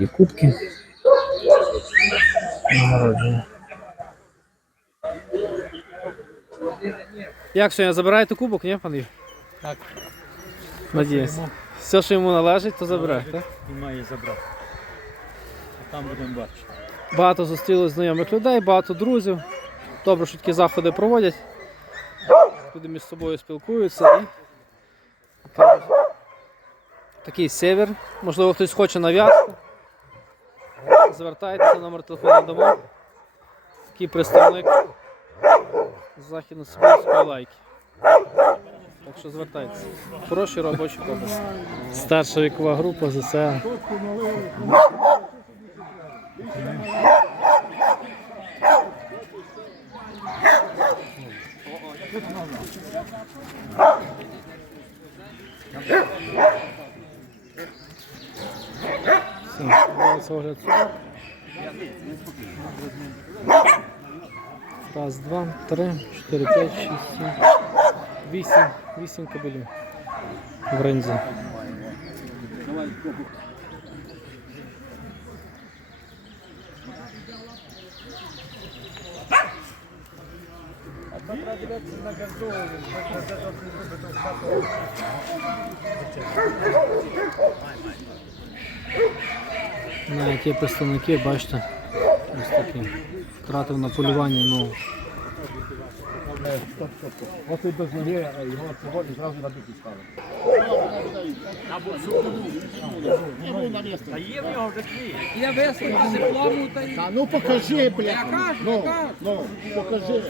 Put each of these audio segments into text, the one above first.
такі кубки. Нагородження. Як сьогодні забираєте кубок, ні, пан Ігор? Так. Надіюсь. Все, що йому належить, то забирає, так? Він має забрати. А там будемо бачити. Багато зустрілось знайомих людей, багато друзів. Добре, що такі заходи проводять. Люди між собою спілкуються і такий север. Можливо, хтось хоче нав'язку. Звертайтеся, номер телефону дамо. Такий представник західно-сибірської лайки. Так що звертайтеся. Хороші робочі кобиси. Старша вікова група ЗСА. Все, робиться огляд собак. Раз, два, три, чотири, п'ять, шість, сім, вісім. Вісім кабелів. В ринзі. Навіть є представники, бачите, ось такі. Втратив на полювання ну. Ось він без ноги, а його сьогодні зразу на бік ставили. Я висловлю диплому та й ну покажи, блядь. Ну, ну, покажи.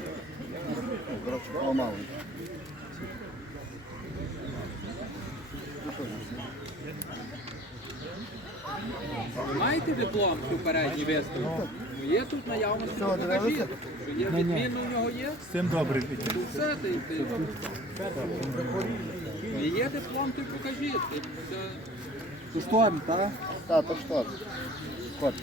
Маєте диплом попередній висловлю? Є тут наявності, покажіть. Що є відмінно в нього є? З цим добре. Все, ти, ти. Ну, Є диплом, то й покажіть. Ти, це- То шторм, так? Так, то шторм. Кот,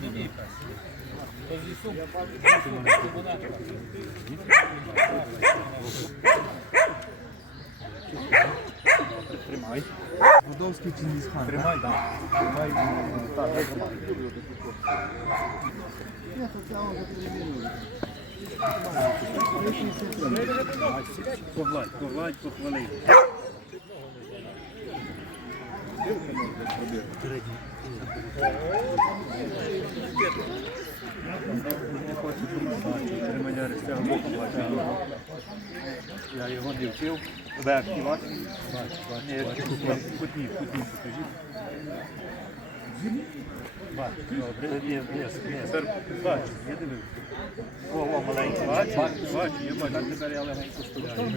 сюди. Будовський Чингісхан. Тримай, так. Тримай. Погладь, погладь, похвали. Не хочу помагати. З цього боку бачу. Я його не вчив. Верхній? Бачу, бачу. Ні, кутні, кутні покажіть. Бачу, добре. Ні, ні, ні, бачу, я дивився. О, о, маленький, бачу, бачу, я бачу, а тепер я легенько стуляю.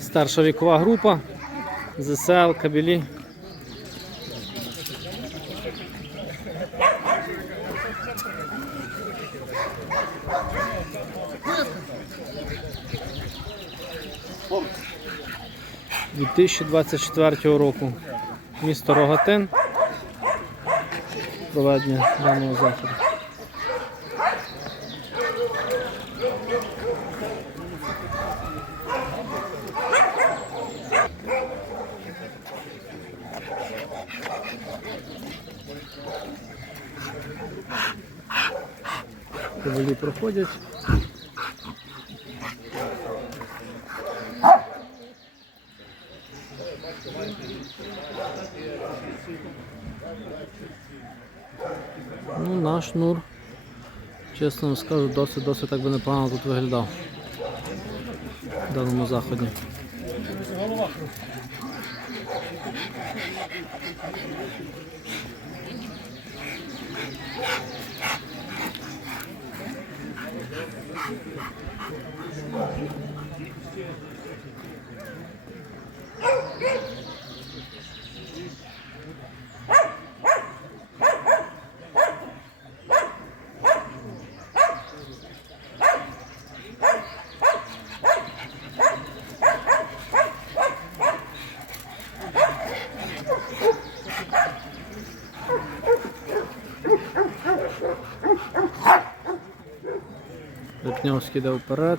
Старша вікова група. ЗСЛ, кабелі. – 2024 року. Місто Рогатин. Проведення даного заходу. ковалі проходять. Ну, Наш нур, чесно вам скажу, досить-досить так би непогано тут виглядав в даному заході. Thank you. Липньовський йде вперед.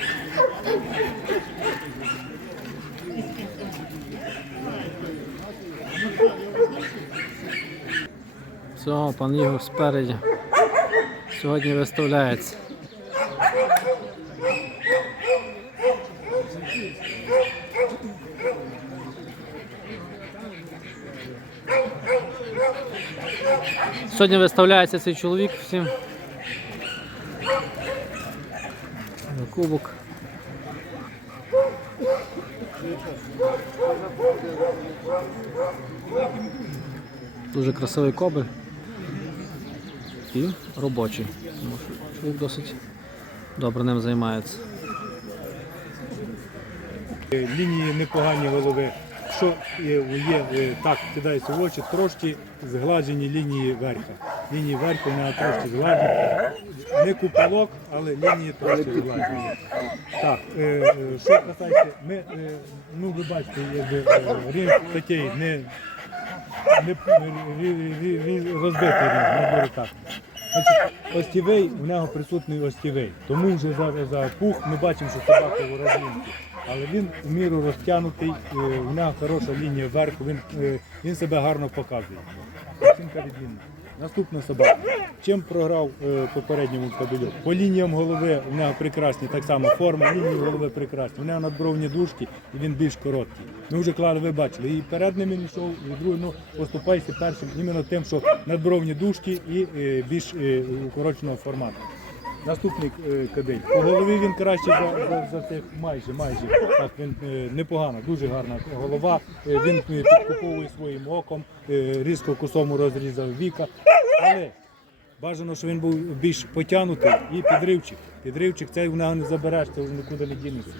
Все, пан Ігор спереді. Сьогодні виставляється. Сьогодні виставляється цей чоловік всім. Кубок. Дуже красивий кобель і робочий. Тому що Чоловік досить добре ним займається. Лінії непогані голови. Що є, е, так кидається в очі, трошки згладжені лінії верха. Лінії верху не трошки згладжені. Не куполок, але лінії трошки згладжені. Так, е, е, що касається, ми, ну ви бачите, ринг такий не, розбитий не так. Значить, остівей, у нього присутній остівей. Тому вже за, пух ми бачимо, що собака в розлінці. Але він у міру розтягнутий, е, у нього хороша лінія вверху, він, е, він себе гарно показує. Оцінка відмінна. Наступна собака. Чим програв е, попередньому кабелю? По лініям голови в нього прекрасні, так само форма, лінії голови прекрасні. У нього надбровні дужки і він більш короткий. Ми вже клали, ви бачили. І перед ним він йшов, і другий, ну поступайся першим іменно тим, що надбровні дужки і е, більш е, укороченого формату. Наступний е, кабель. По голові він краще за, за, за тих майже, майже. Так, він е, непогано, дуже гарна голова. Е, він підкуповує своїм оком, е, різко косому розрізав віка. Але бажано, що він був більш потягнутий і підривчик. Підривчик цей в нього не забереш, це нікуди не дінеться.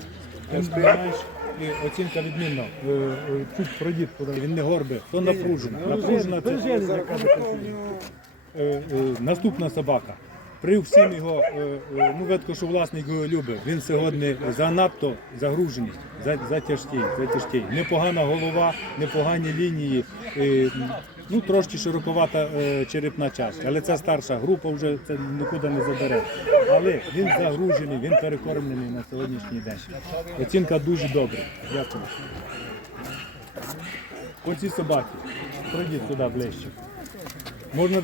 І оцінка відмінна. Е, продіт він не горби, то напружена. Напружена це наступна собака. При всім його, е, е, ну видко, що власник його любить. Він сьогодні занадто загружений, за- затяжкий, затяжкий. Непогана голова, непогані лінії. е, Ну, трошки широковата черепна частина, але це старша група, вже це нікуди не забере. Але він загружений, він перекормлений на сьогоднішній день. Оцінка дуже добра. Дякую. Оці собаки. Пройдіть туди ближче. Можна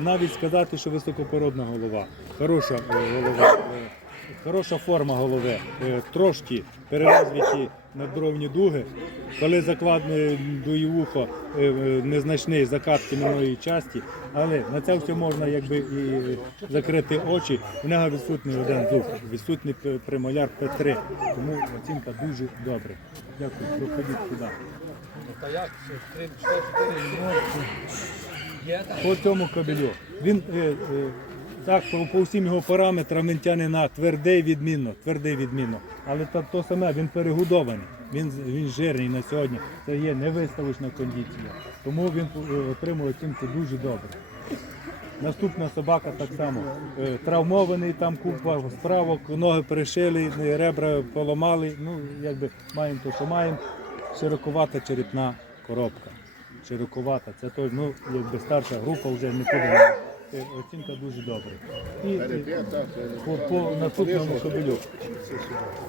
навіть сказати, що високопородна голова. Хороша е, голова. е, Хороша форма голови, е, трошки перерозвиті надбровні дуги. Коли закладне дуєвухо е, е, незначний закат кімінної часті, але на це все можна якби і закрити очі. У нього відсутній один зуб, відсутній п- премоляр П3. Тому оцінка дуже добра. Дякую, проходіть сюди. По цьому кабелю. Він е, е, так, по, всім його параметрам він тягне на твердий відмінно, твердий відмінно. Але то, то саме, він перегодований, він, він жирний на сьогодні. Це є невиставочна кондиція. Тому він е, отримує оцінку дуже добре. Наступна собака так само е, травмований, там купа справок, ноги перешили, ребра поламали. Ну, якби маємо то, що маємо. Широковата черепна коробка. Широковата. Це той, ну, якби старша група вже не буде. Е, Оцінка дуже добра. І, е, по, по наступному кобелю.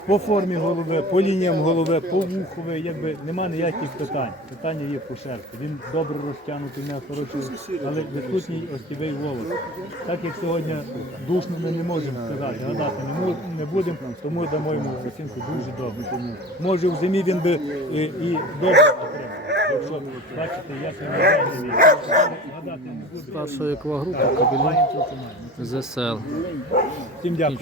По формі голови, по лініям голови, по вухові, якби нема ніяких питань. Питання є по шерсті. Він добре розтягнутий, не хороший, але відсутній остівий волос. Так як сьогодні душно ми не можемо сказати, гадати не, мо- не будемо, тому дамо йому оцінку дуже добре. Може в зимі він би і, і добре отримав. Бачите, як він гадати не. Старша що маємо. ЗСЛ. Всім дякую.